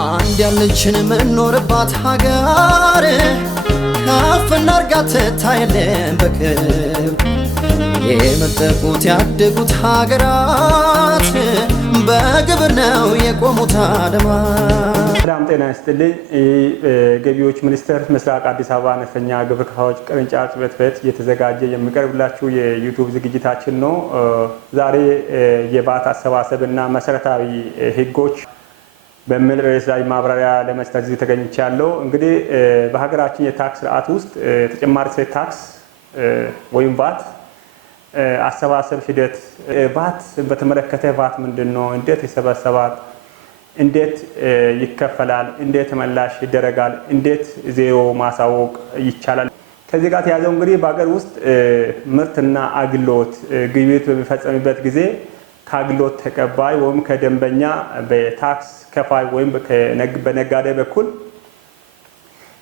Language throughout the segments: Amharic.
አንድ ያለችን ምንኖርባት ሀገር ከፍ እናርጋት ታየለን በክብር የመጠቁት ያደጉት ሀገራት በግብር ነው የቆሙት አለማት። ሰላም ጤና ይስጥልኝ። ገቢዎች ሚኒስቴር ምስራቅ አዲስ አበባ አነስተኛ ግብር ከፋዮች ቅርንጫፍ ጽሕፈት ቤት እየተዘጋጀ የሚቀርብላችሁ የዩቲዩብ ዝግጅታችን ነው። ዛሬ የቫት አሰባሰብና መሰረታዊ ሕጎች በሚል ርዕስ ላይ ማብራሪያ ለመስጠት እዚህ ተገኝቻለሁ። እንግዲህ በሀገራችን የታክስ ስርዓት ውስጥ ተጨማሪ እሴት ታክስ ወይም ቫት አሰባሰብ ሂደት ቫት በተመለከተ ቫት ምንድነው? እንዴት ይሰበሰባል? እንዴት ይከፈላል? እንዴት ተመላሽ ይደረጋል? እንዴት ዜሮ ማሳወቅ ይቻላል? ከዚህ ጋር ተያይዘው እንግዲህ በሀገር ውስጥ ምርትና አገልግሎት ግብይት በሚፈጸምበት ጊዜ ከአገልግሎት ተቀባይ ወይም ከደንበኛ በታክስ ከፋይ ወይም በነጋዴ በኩል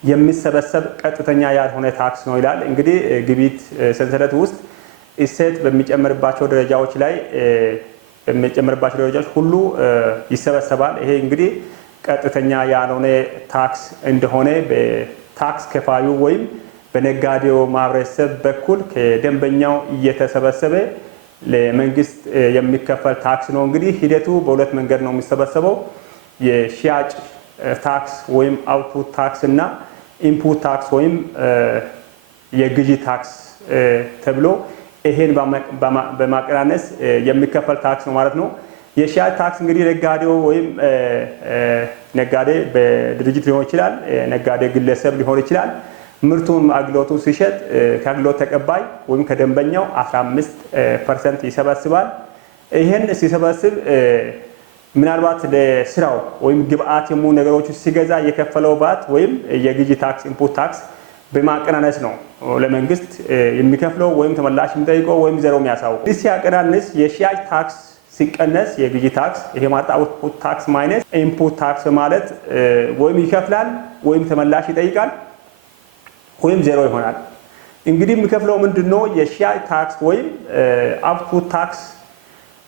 የሚሰበሰብ ቀጥተኛ ያልሆነ ታክስ ነው ይላል። እንግዲህ ግብይት ሰንሰለት ውስጥ እሴት በሚጨምርባቸው ደረጃዎች ሁሉ ይሰበሰባል። ይሄ እንግዲህ ቀጥተኛ ያልሆነ ታክስ እንደሆነ በታክስ ከፋዩ ወይም በነጋዴው ማህበረሰብ በኩል ከደንበኛው እየተሰበሰበ ለመንግስት የሚከፈል ታክስ ነው። እንግዲህ ሂደቱ በሁለት መንገድ ነው የሚሰበሰበው። የሽያጭ ታክስ ወይም አውትፑት ታክስ እና ኢንፑት ታክስ ወይም የግዢ ታክስ ተብሎ ይሄን በማቀናነስ የሚከፈል ታክስ ነው ማለት ነው። የሽያጭ ታክስ እንግዲህ ነጋዴው ወይም ነጋዴ በድርጅት ሊሆን ይችላል፣ ነጋዴ ግለሰብ ሊሆን ይችላል። ምርቱን አገልግሎቱን ሲሸጥ ከአገልግሎት ተቀባይ ወይም ከደንበኛው 15% ይሰበስባል። ይሄን ሲሰበስብ ምናልባት ለስራው ወይም ግብአት የሙ ነገሮች ሲገዛ የከፈለው ቫት ወይም የግዢ ታክስ ኢንፑት ታክስ በማቀናነስ ነው ለመንግስት የሚከፍለው ወይም ተመላሽ የሚጠይቀው ወይም ዜሮ የሚያሳውቀው። ሲያቀናንስ የሽያጭ ታክስ ሲቀነስ የግዢ ታክስ ይሄ ማለት አውትፑት ታክስ ማይነስ ኢንፑት ታክስ ማለት ወይም ይከፍላል ወይም ተመላሽ ይጠይቃል ወይም ዜሮ ይሆናል። እንግዲህ የሚከፍለው ምንድነው? የሽያጭ ታክስ ወይም አውትፑት ታክስ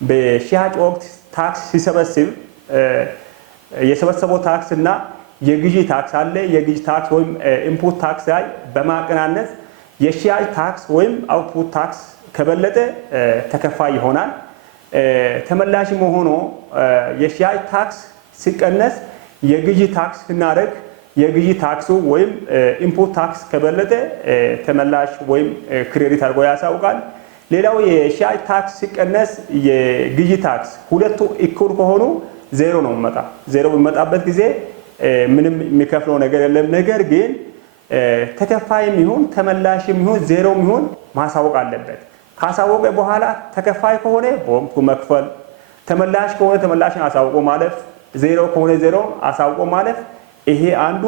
በሽያጭ ወቅት ታክስ ሲሰበስብ የሰበሰበው ታክስ እና የግዢ ታክስ አለ። የግዢ ታክስ ወይም ኢንፑት ታክስ ላይ በማቀናነስ የሽያጭ ታክስ ወይም አውትፑት ታክስ ከበለጠ ተከፋይ ይሆናል። ተመላሽ ሆኖ የሽያጭ ታክስ ሲቀነስ የግዢ ታክስ ስናደርግ የግዢ ታክሱ ወይም ኢንፑት ታክስ ከበለጠ ተመላሽ ወይም ክሬዲት አድርጎ ያሳውቃል። ሌላው የሽያጭ ታክስ ሲቀነስ የግዢ ታክስ ሁለቱ እኩል ከሆኑ ዜሮ ነው የሚመጣ። ዜሮ በሚመጣበት ጊዜ ምንም የሚከፍለው ነገር የለም። ነገር ግን ተከፋይም ይሁን ተመላሽም ይሁን ዜሮም ይሁን ማሳወቅ አለበት። ካሳወቀ በኋላ ተከፋይ ከሆነ በወቅቱ መክፈል፣ ተመላሽ ከሆነ ተመላሽን አሳውቆ ማለፍ፣ ዜሮ ከሆነ ዜሮን አሳውቆ ማለፍ። ይሄ አንዱ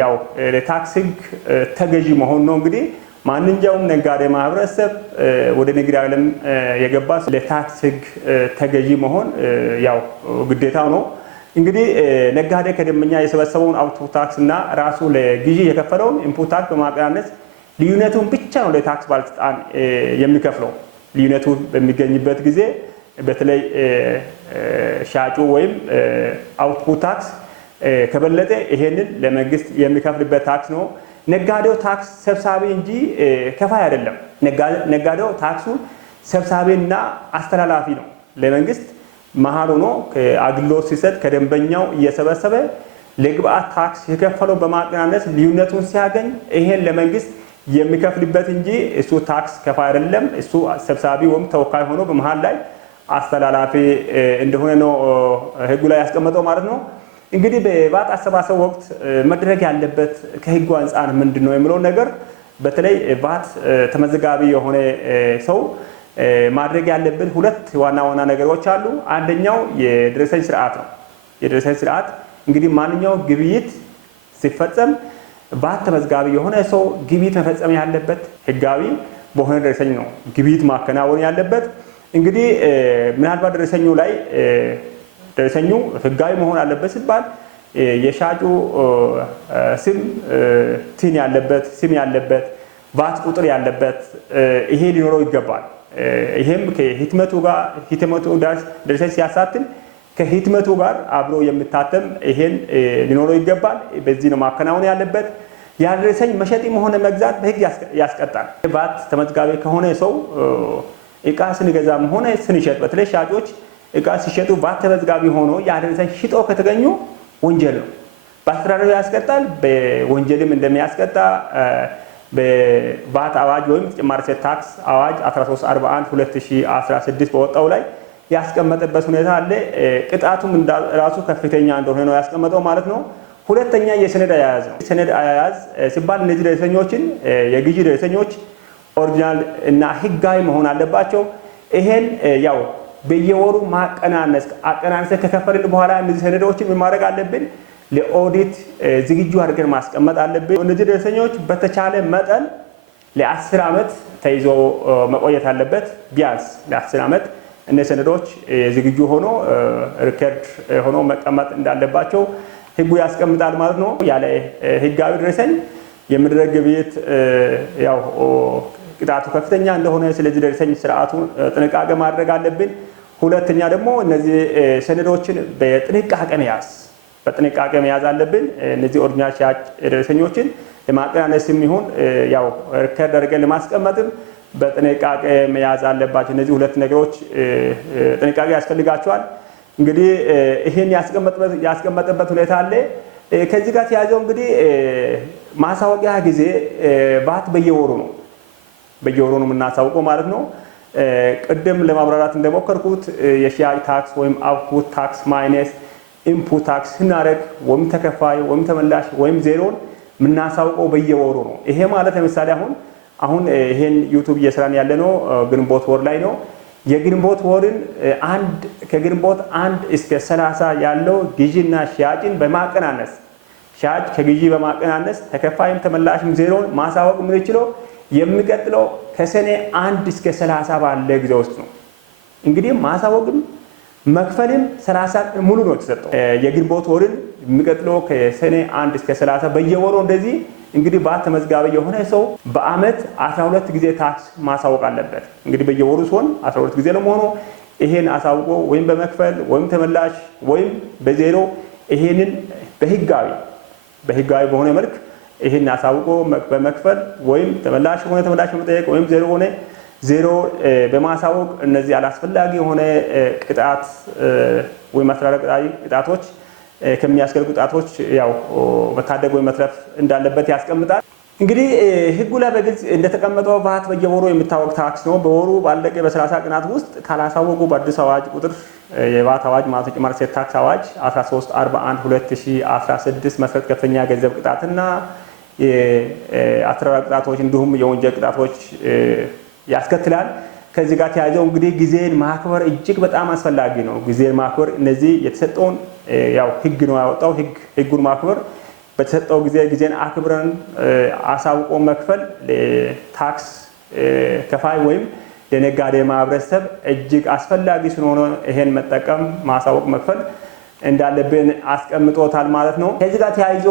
ያው ለታክስ ሕግ ተገዢ መሆን ነው። እንግዲህ ማንኛውም ነጋዴ ማህበረሰብ ወደ ንግድ ዓለም የገባ ለታክስ ሕግ ተገዢ መሆን ያው ግዴታው ነው። እንግዲህ ነጋዴ ከደንበኛ የሰበሰበውን አውትፑት ታክስ እና ራሱ ለግዢ የከፈለውን ኢንፑት ታክስ በማቀናነስ ልዩነቱን ብቻ ነው ለታክስ ባለስልጣን የሚከፍለው። ልዩነቱ በሚገኝበት ጊዜ በተለይ ሻጩ ወይም አውትፑት ታክስ ከበለጠ ይሄንን ለመንግስት የሚከፍልበት ታክስ ነው። ነጋዴው ታክስ ሰብሳቢ እንጂ ከፋይ አይደለም። ነጋዴው ታክሱን ሰብሳቢና አስተላላፊ ነው። ለመንግስት መሀል ሆኖ አገልግሎት ሲሰጥ ከደንበኛው እየሰበሰበ ለግብአት ታክስ የከፈለው በማቀናነስ ልዩነቱን ሲያገኝ ይሄን ለመንግስት የሚከፍልበት እንጂ እሱ ታክስ ከፋይ አይደለም። እሱ ሰብሳቢ ወይም ተወካይ ሆኖ በመሀል ላይ አስተላላፊ እንደሆነ ነው ህጉ ላይ ያስቀመጠው ማለት ነው። እንግዲህ በቫት አሰባሰብ ወቅት መድረግ ያለበት ከህጉ አንፃር ምንድነው የሚለው ነገር በተለይ ቫት ተመዝጋቢ የሆነ ሰው ማድረግ ያለበት ሁለት ዋና ነገሮች አሉ። አንደኛው የደረሰኝ ስርዓት ነው። የደረሰኝ ስርዓት እንግዲህ ማንኛውም ግብይት ሲፈጸም ቫት ተመዝጋቢ የሆነ ሰው ግብይት መፈጸም ያለበት ህጋዊ በሆነ ደረሰኝ ነው ግብይት ማከናወን ያለበት። እንግዲህ ምናልባት ደረሰኙ ህጋዊ መሆን አለበት ሲባል የሻጩ ስም ያለበት ቫት ቁጥር ያለበት ይሄ ሊኖረው ይገባል። ይሄም ከህትመቱ ጋር ደረሰኝ ሲያሳትም ከህትመቱ ጋር አብሮ የሚታተም ይሄን ሊኖረው ይገባል። በዚህ ነው ማከናወን ያለበት። ያልደረሰኝ መሸጥም ሆነ መግዛት በህግ ያስቀጣል። ቫት ተመዝጋቢ ከሆነ ሰው እቃ ስንገዛም ሆነ ስንሸጥ፣ በተለይ ሻጮች እቃ ሲሸጡ ቫት ተመዝጋቢ ሆኖ ያልደረሰኝ ሽጦ ከተገኙ ወንጀል ነው። በአስተዳደሩ ያስቀጣል። በወንጀልም እንደሚያስቀጣ በቫት አዋጅ ወይም ተጨማሪ እሴት ታክስ አዋጅ 1341/2016 በወጣው ላይ ያስቀመጠበት ሁኔታ አለ። ቅጣቱም ራሱ ከፍተኛ እንደሆነ ነው ያስቀመጠው ማለት ነው። ሁለተኛ የሰነድ አያያዝ ነው። ሰነድ አያያዝ ሲባል እነዚህ ደረሰኞችን የግዢ ደረሰኞች ኦሪጂናል እና ህጋዊ መሆን አለባቸው። ይሄን ያው በየወሩ አቀናንሰን ከከፈልን በኋላ እነዚህ ሰነዶችን ምን ማድረግ አለብን? ለኦዲት ዝግጁ አድርገን ማስቀመጥ አለብን። እነዚህ ደረሰኞች በተቻለ መጠን ለ10 ዓመት ተይዞ መቆየት አለበት። ቢያንስ ለ10 ዓመት እነዚህ ሰነዶች ዝግጁ ሆኖ ሪከርድ ሆኖ መቀመጥ እንዳለባቸው ህጉ ያስቀምጣል ማለት ነው። ያለ ህጋዊ ደረሰኝ የሚደረግ ግብይት ያው ቅጣቱ ከፍተኛ እንደሆነ፣ ስለዚህ ደረሰኝ ስርዓቱ ጥንቃቄ ማድረግ አለብን። ሁለተኛ ደግሞ እነዚህ ሰነዶችን በጥንቃቄ መያዝ አለብን። እነዚህ ኦሪጂናል ሻጭ ደረሰኞችን ለማቀናነስም ይሁን ያው ሪከርድ አድርገን ለማስቀመጥም በጥንቃቄ መያዝ አለባቸው። እነዚህ ሁለት ነገሮች ጥንቃቄ ያስፈልጋቸዋል። እንግዲህ ይሄን ያስቀመጠበት ሁኔታ አለ። ከዚህ ጋር ተያይዘው እንግዲህ ማሳወቂያ ጊዜ ቫት በየወሩ ነው የምናሳውቀው ማለት ነው። ቅድም ለማብራራት እንደሞከርኩት የሽያጭ ታክስ ወይም አውትፑት ታክስ ማይነስ ኢንፑት ታክስ ስናደርግ ወይም ተከፋይ ወይም ተመላሽ ወይም ዜሮን የምናሳውቀው በየወሩ ነው። ይሄ ማለት ለምሳሌ አሁን ይሄን ዩቲዩብ እየሰራን ያለ ነው ግንቦት ወር ላይ ነው። የግንቦት ወርን ከግንቦት 1 እስከ 30 ያለው ግዢና ሽያጭን በማቀናነስ ሻጭ ከግዢ በማቀናነስ ተከፋይም ተመላሽም ዜሮን ማሳወቅ የምንችለው የሚቀጥለው ከሰኔ 1 እስከ 30 ባለ ጊዜ ውስጥ ነው። እንግዲህ ማሳወቅም መክፈልም 30 ሙሉ ነው የተሰጠው። የግንቦት ወርን የሚቀጥለው ከሰኔ 1 እስከ 30 በየወሩ እንደዚህ እንግዲህ ቫት ተመዝጋቢ የሆነ ሰው በአመት 12 ጊዜ ታክስ ማሳወቅ አለበት። እንግዲህ በየወሩ ሲሆን 12 ጊዜ ለመሆኑ ይሄን አሳውቆ ወይም በመክፈል ወይም ተመላሽ ወይም በዜሮ ይሄንን በህጋዊ በሆነ መልክ ይሄን አሳውቆ በመክፈል ወይም ተመላሽ ሆነ ተመላሽ በመጠየቅ ወይም ዜሮ ሆነ ዜሮ በማሳወቅ እነዚህ አላስፈላጊ የሆነ ቅጣት ወይም አስተዳደራዊ ቅጣቶች ከሚያስከትሉ ቅጣቶች ያው መታደግ ወይ መትረፍ እንዳለበት ያስቀምጣል። እንግዲህ ህጉ ላይ በግልጽ እንደተቀመጠው ቫት በየወሩ የሚታወቅ ታክስ ነው። በወሩ ባለቀ በ30 ቀናት ውስጥ ካላሳወቁ በአዲስ አዋጅ ቁጥር የቫት አዋጅ ማለት ተጨማሪ እሴት ታክስ አዋጅ 1341/2016 መሰረት ከፍተኛ ገንዘብ ቅጣትና የአስተዳደር ቅጣቶች እንዲሁም የወንጀል ቅጣቶች ያስከትላል። ከዚህ ጋር ተያይዘው እንግዲህ ጊዜን ማክበር እጅግ በጣም አስፈላጊ ነው። ጊዜን ማክበር እነዚህ የተሰጠውን ያው ህግ ነው ያወጣው። ህጉን ማክበር በተሰጠው ጊዜን አክብረን አሳውቆ መክፈል ለታክስ ከፋይ ወይም ለነጋዴ ማህበረሰብ እጅግ አስፈላጊ ስለሆነ ይሄን መጠቀም ማሳወቅ መክፈል እንዳለብን አስቀምጦታል ማለት ነው። ከዚህ ጋር ተያይዞ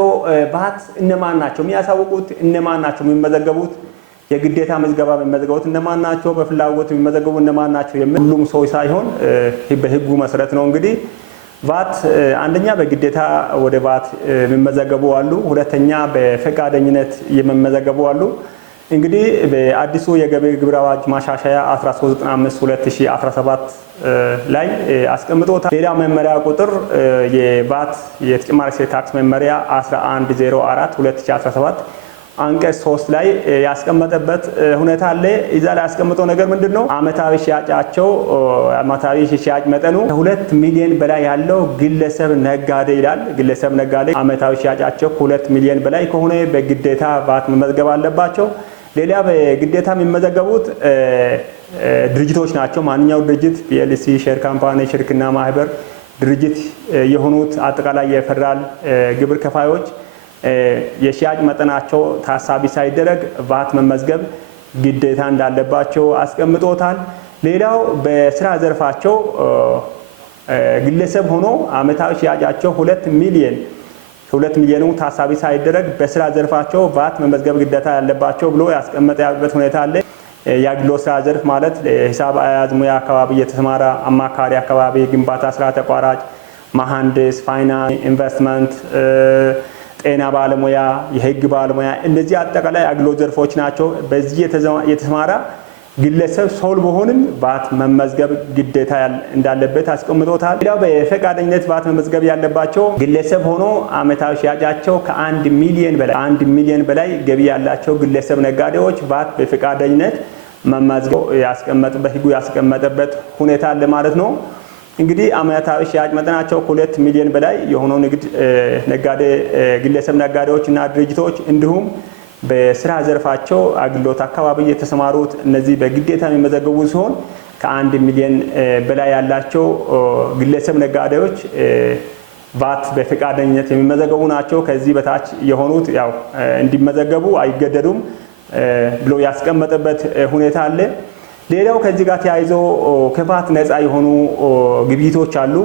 ቫት እነማን ናቸው የሚያሳውቁት? እነማን ናቸው የሚመዘገቡት? የግዴታ ምዝገባ የሚመዘገቡት እነማን ናቸው? በፍላጎት የሚመዘገቡ እነማን ናቸው? ሁሉም ሰው ሳይሆን በህጉ መሰረት ነው። እንግዲህ ቫት አንደኛ በግዴታ ወደ ቫት የሚመዘገቡ አሉ። ሁለተኛ በፈቃደኝነት የሚመዘገቡ አሉ። እንግዲህ በአዲሱ የገቢ ግብር አዋጅ ማሻሻያ 1395/2017 ላይ አስቀምጦታል። ሌላ መመሪያ ቁጥር የቫት የተጨማሪ እሴት ታክስ መመሪያ 1104/2017 አንቀጽ 3 ላይ ያስቀመጠበት ሁኔታ አለ። እዛ ላይ ያስቀመጠው ነገር ምንድን ነው? አመታዊ ሽያጭ መጠኑ ከ2 ሚሊዮን በላይ ያለው ግለሰብ ነጋዴ ይላል። ግለሰብ ነጋዴ አመታዊ ሽያጫቸው ከ2 ሚሊዮን በላይ ከሆነ በግዴታ ቫት መመዝገብ አለባቸው። ሌላ በግዴታ የሚመዘገቡት ድርጅቶች ናቸው። ማንኛው ድርጅት ፒኤልሲ፣ ሼር ካምፓኒ፣ ሽርክና ማህበር ድርጅት የሆኑት አጠቃላይ የፌደራል ግብር ከፋዮች የሽያጭ መጠናቸው ታሳቢ ሳይደረግ ቫት መመዝገብ ግዴታ እንዳለባቸው አስቀምጦታል። ሌላው በስራ ዘርፋቸው ግለሰብ ሆኖ አመታዊ ሽያጫቸው 2 ሚሊዮኑ ታሳቢ ሳይደረግ በስራ ዘርፋቸው ቫት መመዝገብ ግዴታ ያለባቸው ብሎ ያስቀመጠበት ሁኔታ አለ። የአገልግሎት ስራ ዘርፍ ማለት ሂሳብ አያያዝ ሙያ አካባቢ የተሰማራ አማካሪ አካባቢ፣ ግንባታ ስራ ተቋራጭ፣ መሐንዲስ፣ ፋይናንስ፣ ኢንቨስትመንት፣ ጤና ባለሙያ፣ የህግ ባለሙያ እነዚህ አጠቃላይ አገልግሎት ዘርፎች ናቸው። በዚህ የተሰማራ ግለሰብ ሶል በሆንም ቫት መመዝገብ ግዴታ እንዳለበት አስቀምጦታል። ሌላው በፈቃደኝነት ቫት መመዝገብ ያለባቸው ግለሰብ ሆኖ አመታዊ ሽያጫቸው ከ1 ሚሊዮን በላይ ገቢ ያላቸው ግለሰብ ነጋዴዎች ቫት በፈቃደኝነት መመዝገብ ያስቀመጠበት ህጉ ያስቀመጠበት ሁኔታ አለ ማለት ነው። እንግዲህ አመታዊ ሽያጭ መጠናቸው ከ2 ሚሊዮን በላይ የሆኑ ንግድ ነጋዴ ግለሰብ ነጋዴዎች እና ድርጅቶች እንዲሁም በስራ ዘርፋቸው አገልግሎት አካባቢ የተሰማሩት እነዚህ በግዴታ የሚመዘገቡ ሲሆን ከ1 ሚሊዮን በላይ ያላቸው ግለሰብ ነጋዴዎች ቫት በፈቃደኝነት የሚመዘገቡ ናቸው። ከዚህ በታች የሆኑት ያው እንዲመዘገቡ አይገደዱም ብሎ ያስቀመጠበት ሁኔታ አለ። ሌላው ከዚህ ጋር ተያይዞ ከቫት ነፃ የሆኑ ግብይቶች አሉ።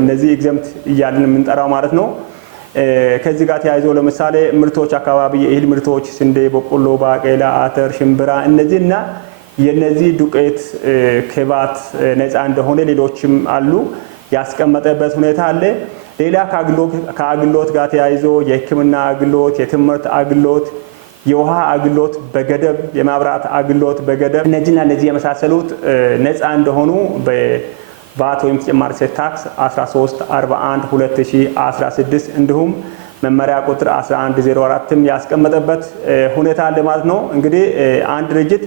እነዚህ ኤግዘምት እያልን የምንጠራው ማለት ነው። ከዚህ ጋር ተያይዞ ለምሳሌ ምርቶች አካባቢ የእህል ምርቶች ስንዴ፣ በቆሎ፣ ባቄላ፣ አተር፣ ሽምብራ እነዚህና የነዚህ ዱቄት ከቫት ነፃ እንደሆነ ሌሎችም አሉ ያስቀመጠበት ሁኔታ አለ። ሌላ ከአገልግሎት ጋር ተያይዞ የሕክምና አገልግሎት፣ የትምህርት አገልግሎት፣ የውሃ አገልግሎት በገደብ፣ የማብራት አገልግሎት በገደብ እነዚህና እነዚህ የመሳሰሉት ነፃ እንደሆኑ ቫት ወይም ተጨማሪ እሴት ታክስ 1341/2016 እንዲሁም መመሪያ ቁጥር 1104ም ያስቀመጠበት ሁኔታ አለ ማለት ነው። እንግዲህ አንድ ድርጅት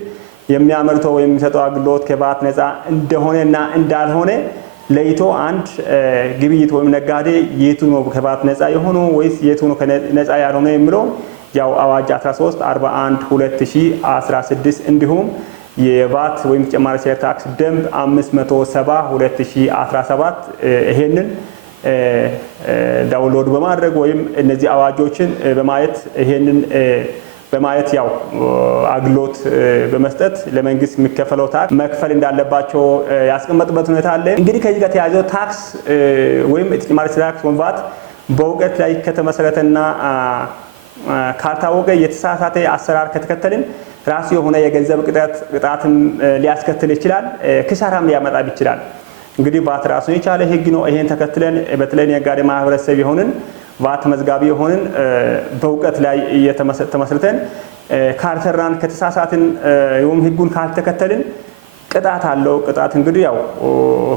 የሚያመርተው ወይም የሚሰጠው አገልግሎት ከቫት ነፃ እንደሆነና እንዳልሆነ ለይቶ አንድ ግብይት ወይም ነጋዴ የቱ ነው ከቫት ነፃ የሆኑ ወይስ የቱ ነው ነፃ ያልሆነ የሚለው ያው አዋጅ 1341/2016 እንዲሁም የቫት ወይም ተጨማሪ እሴት ታክስ ደንብ 570/2017 ይሄንን ዳውንሎድ በማድረግ ወይም እነዚህ አዋጆችን በማየት ያው አገልግሎት በመስጠት ለመንግስት የሚከፈለው ታክስ መክፈል እንዳለባቸው ያስቀመጥበት ሁኔታ አለ። እንግዲህ ከዚህ ጋር ተያይዞ ታክስ ወይም ተጨማሪ እሴት ታክስ ወይም ቫት በእውቀት ላይ ከተመሰረተና ካልታወቀ የተሳሳተ አሰራር ከተከተልን ራሱ የሆነ የገንዘብ ቅጣትም ሊያስከትል ይችላል፣ ክሳራም ሊያመጣ ይችላል። እንግዲህ ቫት ራሱን የቻለ ህግ ነው። ይሄን ተከትለን በተለይ ነጋዴ ማህበረሰብ የሆንን ቫት መዝጋቢ የሆንን በእውቀት ላይ ተመስርተን ካልሰራን ከተሳሳትን ወይም ህጉን ካልተከተልን ቅጣት አለው። ቅጣት እንግዲህ ያው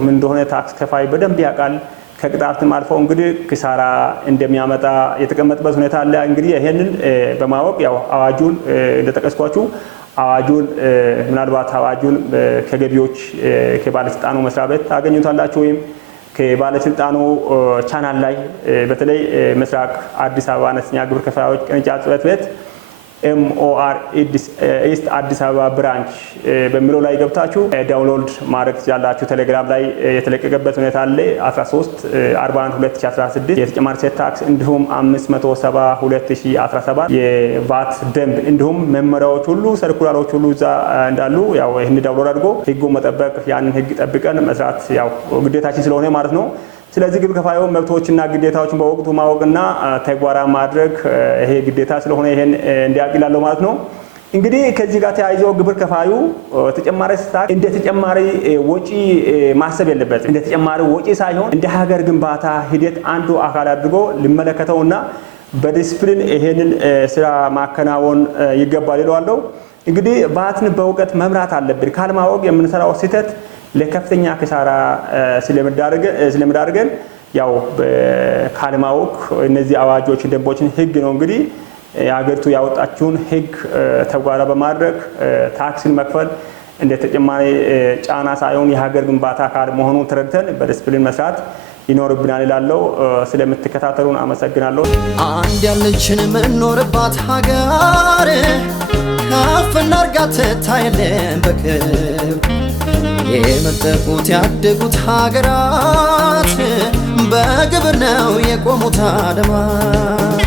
ምን እንደሆነ ታክስ ከፋይ በደንብ ያውቃል። ከቅጣትም አልፈው እንግዲህ ክሳራ እንደሚያመጣ የተቀመጠበት ሁኔታ አለ። እንግዲህ ይሄንን በማወቅ ያው አዋጁን እንደጠቀስኳችሁ አዋጁን ምናልባት አዋጁን ከገቢዎች ከባለስልጣኑ መስሪያ ቤት ታገኙታላችሁ ወይም ከባለስልጣኑ ቻናል ላይ በተለይ ምስራቅ አዲስ አበባ አነስተኛ ግብር ከፋዮች ቅርንጫፍ ጽሕፈት ቤት MOR ኢስት አዲስ አበባ ብራንች በሚለው ላይ ገብታችሁ ዳውንሎድ ማድረግ ትችላላችሁ። ቴሌግራም ላይ የተለቀቀበት ሁኔታ አለ። 1341/2016 የተጨማሪ እሴት ታክስ እንዲሁም 570/2017 የቫት ደንብ እንዲሁም መመሪያዎች ሁሉ ሰርኩላሮች ሁሉ እዛ እንዳሉ ያው ይህን ዳውንሎድ አድርጎ ህጉ መጠበቅ ያንን ህግ ጠብቀን መስራት ያው ግዴታችን ስለሆነ ማለት ነው። ስለዚህ ግብር ከፋዩ መብቶችና ግዴታዎችን በወቅቱ ማወቅና ተግባራዊ ማድረግ ይሄ ግዴታ ስለሆነ ይሄን እንዲያውቃለው ማለት ነው። እንግዲህ ከዚህ ጋር ተያይዞ ግብር ከፋዩ ተጨማሪ እሴት ታክስ እንደ ተጨማሪ ወጪ ማሰብ የለበትም። እንደ ተጨማሪ ወጪ ሳይሆን እንደ ሀገር ግንባታ ሂደት አንዱ አካል አድርጎ ሊመለከተውና በዲስፕሊን ይሄንን ስራ ማከናወን ይገባል ይለዋለሁ። እንግዲህ ቫትን በእውቀት መምራት አለብን። ካልማወቅ የምንሰራው ስህተት ለከፍተኛ ክሳራ ስለሚዳርገን ያው ካልማወቅ እነዚህ አዋጆች፣ ደንቦችን፣ ህግ ነው እንግዲህ ሀገሪቱ ያወጣችውን ህግ ተግባራዊ በማድረግ ታክስን መክፈል እንደ ተጨማሪ ጫና ሳይሆን የሀገር ግንባታ አካል መሆኑን ተረድተን በዲስፕሊን መስራት ይኖርብናል እላለሁ። ስለምትከታተሉን አመሰግናለሁ። አንድ ያለችን የምንኖርባት ሀገር ከፍ እናርጋት ታየለን በክብር የመጠቁት ያደጉት ሀገራት በግብር ነው የቆሙት አለማት